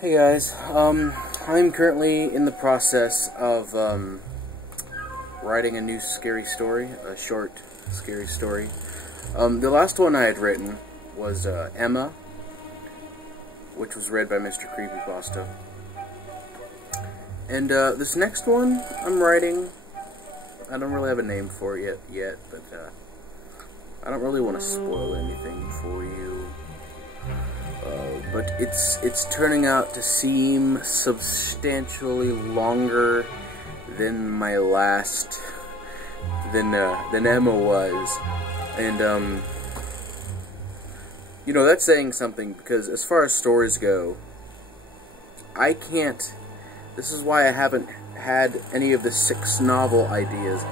Hey guys, I'm currently in the process of writing a new scary story, a short scary story. The last one I had written was Emma, which was read by Mr. Creepypasta. And this next one I'm writing, I don't really have a name for it yet, but I don't really want to spoil anything for you. But it's turning out to seem substantially longer than my last, than Emma was, and you know, that's saying something, because as far as stories go, I can't. This is why I haven't had any of the 6 novel ideas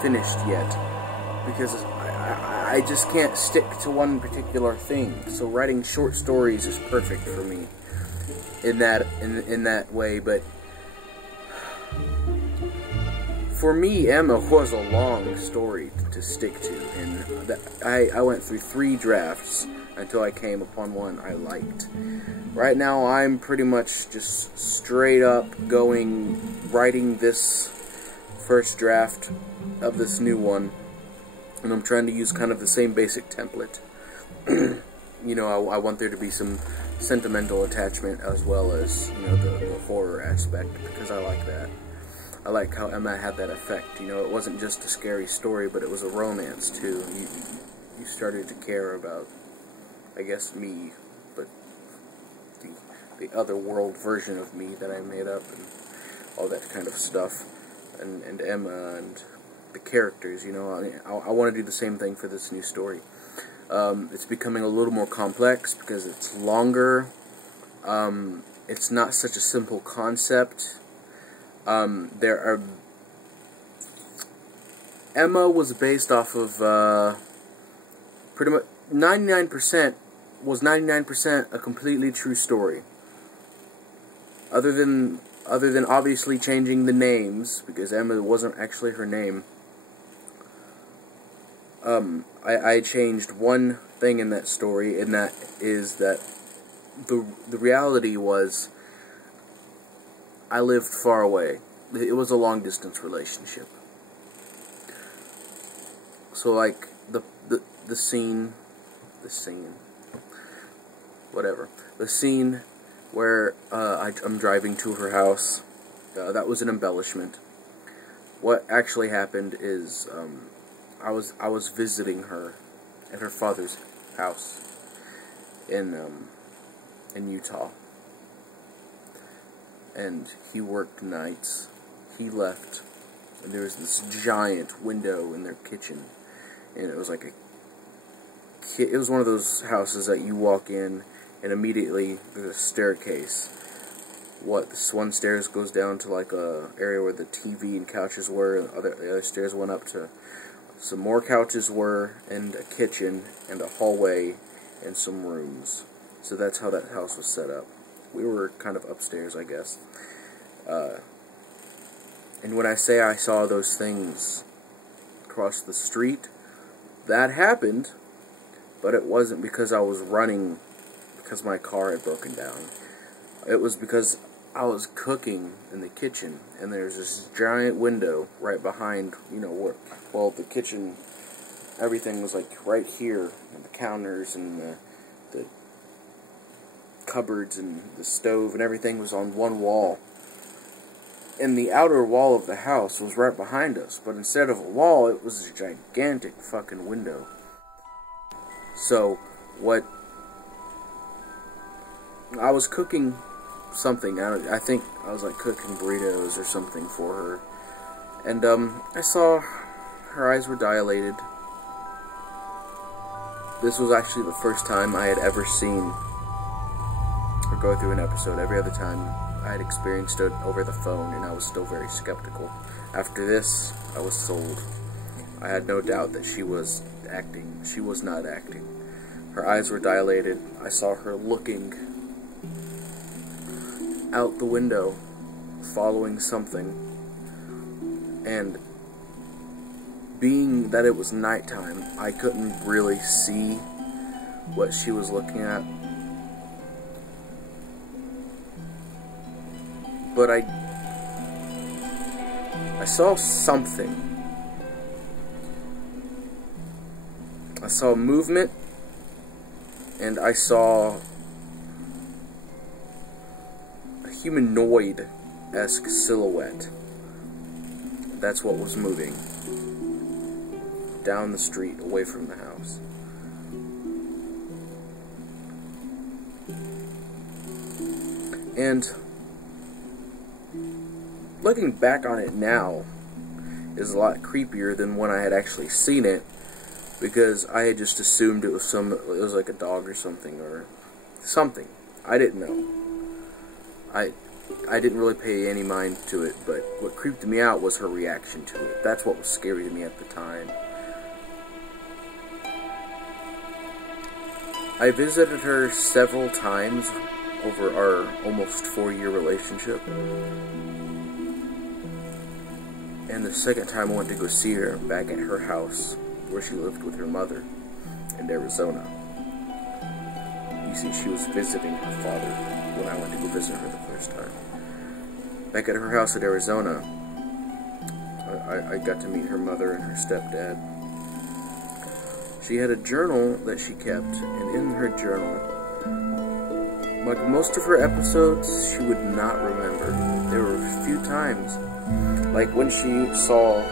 finished yet, because I just can't stick to one particular thing. So writing short stories is perfect for me in that way. But for me, Emma was a long story to stick to, and I went through 3 drafts until I came upon one I liked. Right now, I'm pretty much just straight up writing this first draft of this new one. And I'm trying to use kind of the same basic template. You know, I want there to be some sentimental attachment as well as, you know, the horror aspect, because I like that. I like how Emma had that effect. You know, it wasn't just a scary story, but it was a romance too. You started to care about, I guess, me, but the other world version of me that I made up and all that kind of stuff, and Emma and the characters. You know, I want to do the same thing for this new story. It's becoming a little more complex because it's longer. It's not such a simple concept. Emma was based off of pretty much 99% was 99% a completely true story. Other than obviously changing the names, because Emma wasn't actually her name. I changed one thing in that story, and that is that the reality was I lived far away. It was a long distance relationship. So like the scene where I'm driving to her house, that was an embellishment. What actually happened is I was visiting her at her father's house in Utah, and he worked nights. He left, and there was this giant window in their kitchen, and it was like it was one of those houses that you walk in, and immediately there's a staircase. This one stairs goes down to like a area where the TV and couches were, and the other stairs went up to some more couches were, and a kitchen, and a hallway, and some rooms. So that's how that house was set up. We were kind of upstairs, I guess. And when I say I saw those things across the street, that happened, but it wasn't because I was running because my car had broken down. It was because I was cooking in the kitchen, and there's this giant window right behind, you know, well, the kitchen, everything was like right here, and the counters and the cupboards and the stove and everything was on one wall. And the outer wall of the house was right behind us, but instead of a wall, it was a gigantic fucking window. So, I was cooking something. I think I was like cooking burritos or something for her, and I saw her eyes were dilated. This was actually the first time I had ever seen her go through an episode. Every other time I had experienced it over the phone, and I was still very skeptical. After this, I was sold. I had no doubt that she was acting. She was not acting. Her eyes were dilated. I saw her looking out the window, following something, and being that it was nighttime, I couldn't really see what she was looking at. but I saw something. I saw movement, and I saw a humanoid-esque silhouette. That's what was moving down the street away from the house. And looking back on it now is a lot creepier than when I had actually seen it, because I had just assumed it was like a dog or something, I didn't know. I didn't really pay any mind to it, but what creeped me out was her reaction to it. That's what was scary to me at the time. I visited her several times over our almost 4-year relationship. And the second time I went to go see her back at her house, where she lived with her mother in Arizona. You see, she was visiting her father when I went to go visit her the first time. Back at her house in Arizona, I got to meet her mother and her stepdad. She had a journal that she kept, and in her journal, like most of her episodes, she would not remember. There were a few times, like when she saw,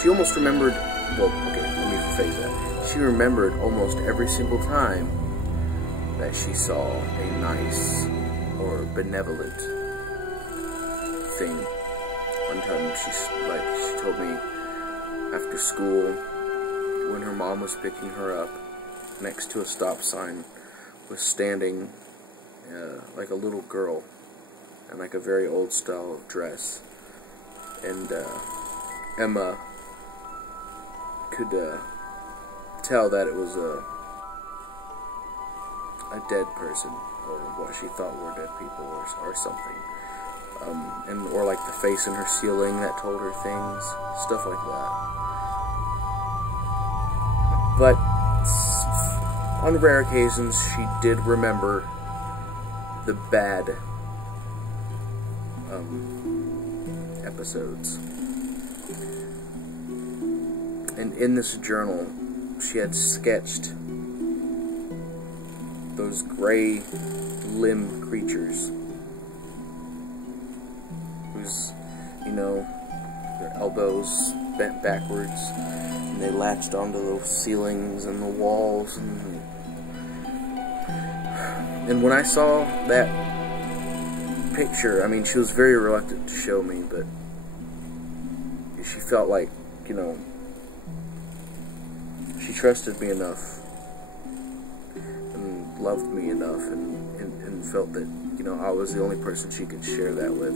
she almost remembered, well, okay, let me rephrase that. She remembered almost every single time that she saw a nice or benevolent thing. One time she told me after school, when her mom was picking her up, next to a stop sign was standing like a little girl in like a very old style dress, and Emma could tell that it was a dead person, or what she thought were dead people, or something, or like the face in her ceiling that told her things, stuff like that. But on rare occasions, she did remember the bad episodes. And in this journal, she had sketched those gray limb creatures whose, their elbows bent backwards, and they latched onto the ceilings and the walls, and when I saw that picture, I mean, she was very reluctant to show me, but she felt like, she trusted me enough and loved me enough, and felt that, I was the only person she could share that with.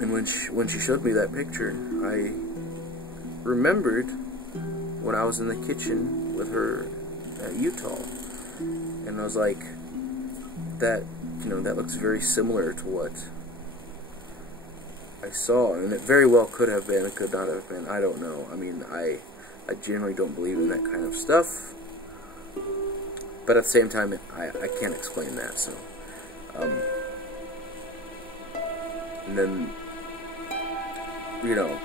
And when she showed me that picture, I remembered when I was in the kitchen with her at Utah, and I was like, that looks very similar to what I saw, and it very well could have been, it could not have been, I don't know. I mean, I generally don't believe in that kind of stuff, but at the same time, I can't explain that, so, and then, the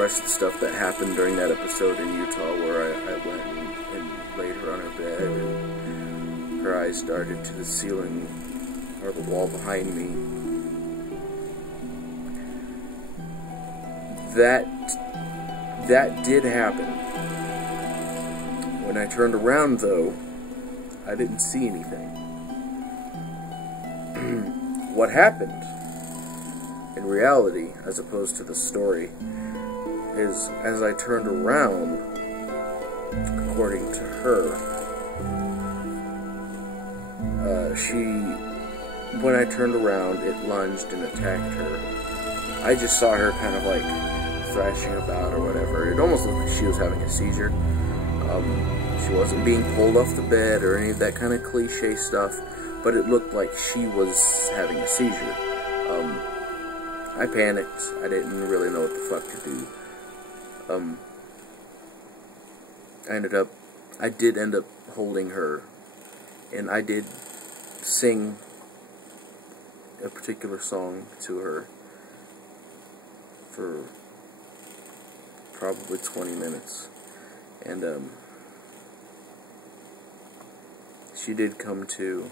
rest of the stuff that happened during that episode in Utah, where I went and laid her on her bed, and her eyes darted to the ceiling, or the wall behind me. That did happen. When I turned around, though, I didn't see anything. What happened, in reality, as opposed to the story, is as I turned around, according to her, when I turned around, it lunged and attacked her. I just saw her kind of like thrashing about or whatever. It almost looked like she was having a seizure. She wasn't being pulled off the bed or any of that kind of cliche stuff, but it looked like she was having a seizure. I panicked. I didn't really know what the fuck to do. I did end up holding her, and I did sing a particular song to her for probably 20 minutes. And she did come to,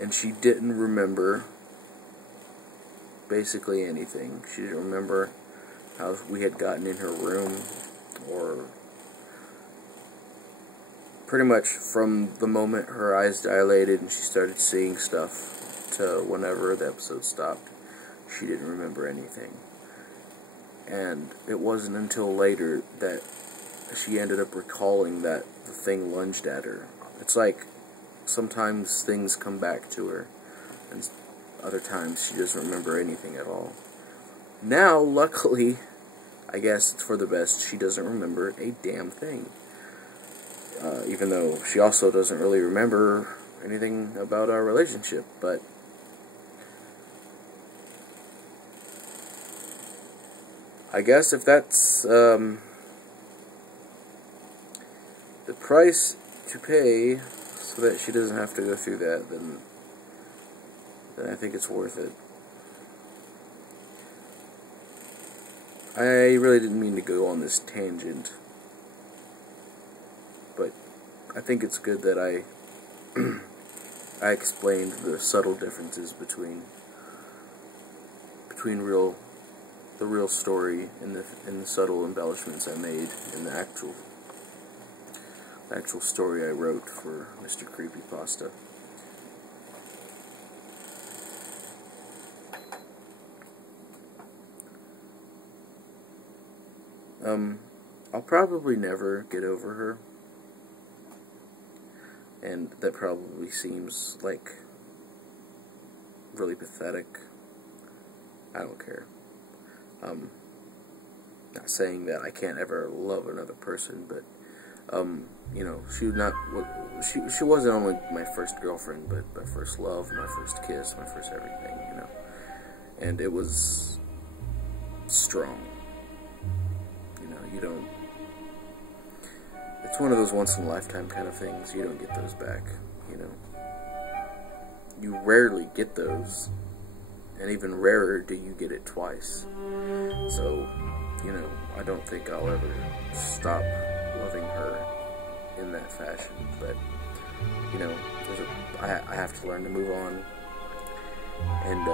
and she didn't remember basically anything. She didn't remember how we had gotten in her room, or pretty much from the moment her eyes dilated and she started seeing stuff to whenever the episode stopped. She didn't remember anything. And it wasn't until later that she ended up recalling that the thing lunged at her. It's like sometimes things come back to her, and other times she doesn't remember anything at all. Now, luckily, I guess it's for the best, she doesn't remember a damn thing. Even though she also doesn't really remember anything about our relationship, but I guess if that's the price to pay so that she doesn't have to go through that, then I think it's worth it. I really didn't mean to go on this tangent, but I think it's good that I explained the subtle differences between the real story and the subtle embellishments I made in the actual story I wrote for Mr. Creepypasta. I'll probably never get over her, and that probably seems like really pathetic. I don't care. Not saying that I can't ever love another person, but you know, she wasn't only my first girlfriend, but my first love, my first kiss, my first everything, you know. And it was strong. You know, you don't, it's one of those once in a lifetime kind of things. You don't get those back, you know. You rarely get those, and even rarer do you get it twice. So, you know, I don't think I'll ever stop loving her in that fashion, but, you know, I have to learn to move on, and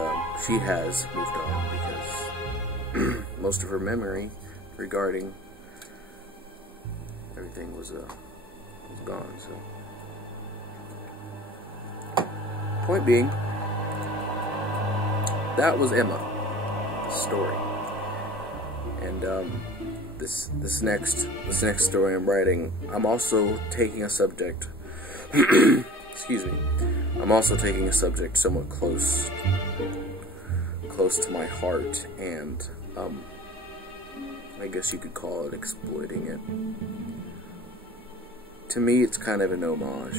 she has moved on, because most of her memory regarding everything was gone. So, point being, that was Emma's story, and this next story I'm writing, I'm also taking a subject. Excuse me. I'm also taking a subject somewhat close to my heart, and I guess you could call it exploiting it. To me, it's kind of an homage.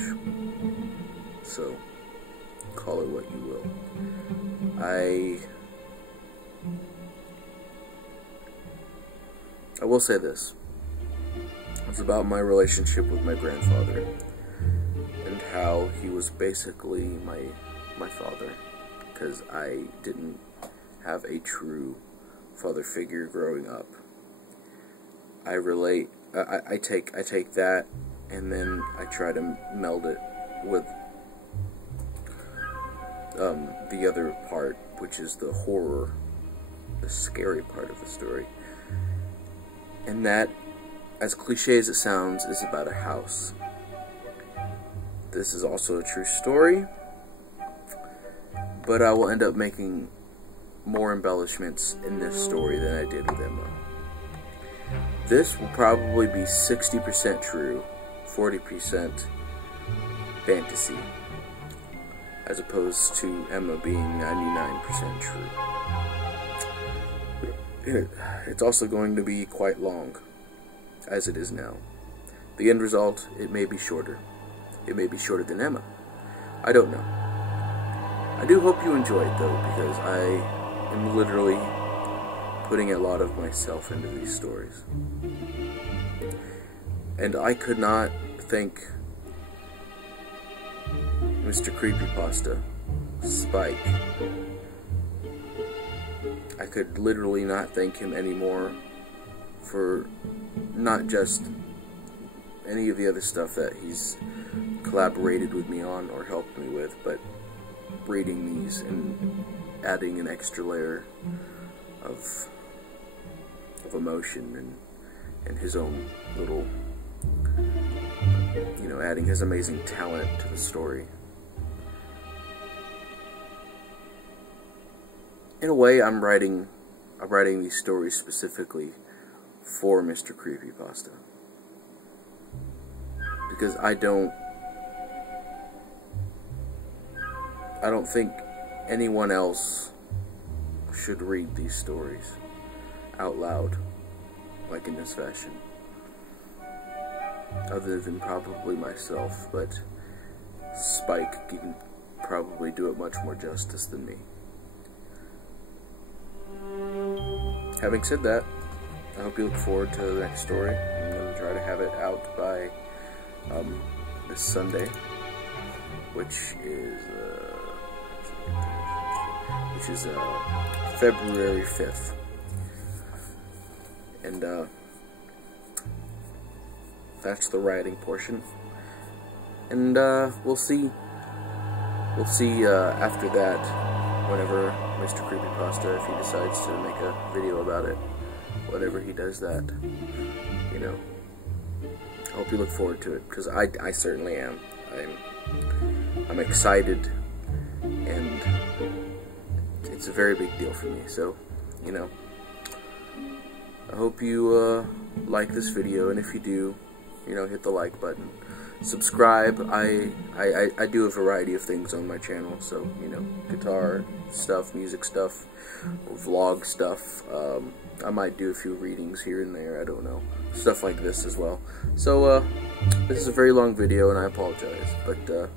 So, call it what you will. I will say this. It's about my relationship with my grandfather, and how he was basically my father, because I didn't have a true father figure growing up. I relate. I take that, and then I try to meld it with the other part, which is the horror, the scary part of the story. And that, as cliche as it sounds, is about a house. This is also a true story, but I will end up making more embellishments in this story than I did with Emma. This will probably be 60% true, 40% fantasy, as opposed to Emma being 99% true. It's also going to be quite long, as it is now. The end result, it may be shorter. It may be shorter than Emma. I don't know. I do hope you enjoy it, though, because I am literally putting a lot of myself into these stories. And I could not think Mr. Creepypasta, Spike. I could literally not thank him anymore for not just any of the other stuff that he's collaborated with me on or helped me with, but reading these and adding an extra layer of emotion and his own little, you know, adding his amazing talent to the story. In a way, I'm writing these stories specifically for Mr. Creepypasta, because I don't think anyone else should read these stories out loud like in this fashion, other than probably myself, but Spike can probably do it much more justice than me. Having said that, I hope you look forward to the next story. I'm going to try to have it out by this Sunday, which is February 5th. And that's the writing portion. And we'll see after that, whenever Mr. Creepypasta, if he decides to make a video about it, whenever he does that, you know. I hope you look forward to it, because I certainly am. I'm excited, and it's a very big deal for me. So, you know, I hope you like this video, and if you do, you know, hit the like button. Subscribe. I do a variety of things on my channel, so, you know, guitar stuff, music stuff, vlog stuff. I might do a few readings here and there, I don't know. Stuff like this as well. So, this is a very long video, and I apologize. But,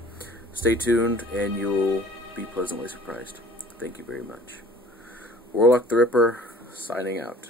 stay tuned, and you'll be pleasantly surprised. Thank you very much. Warlock the Ripper, signing out.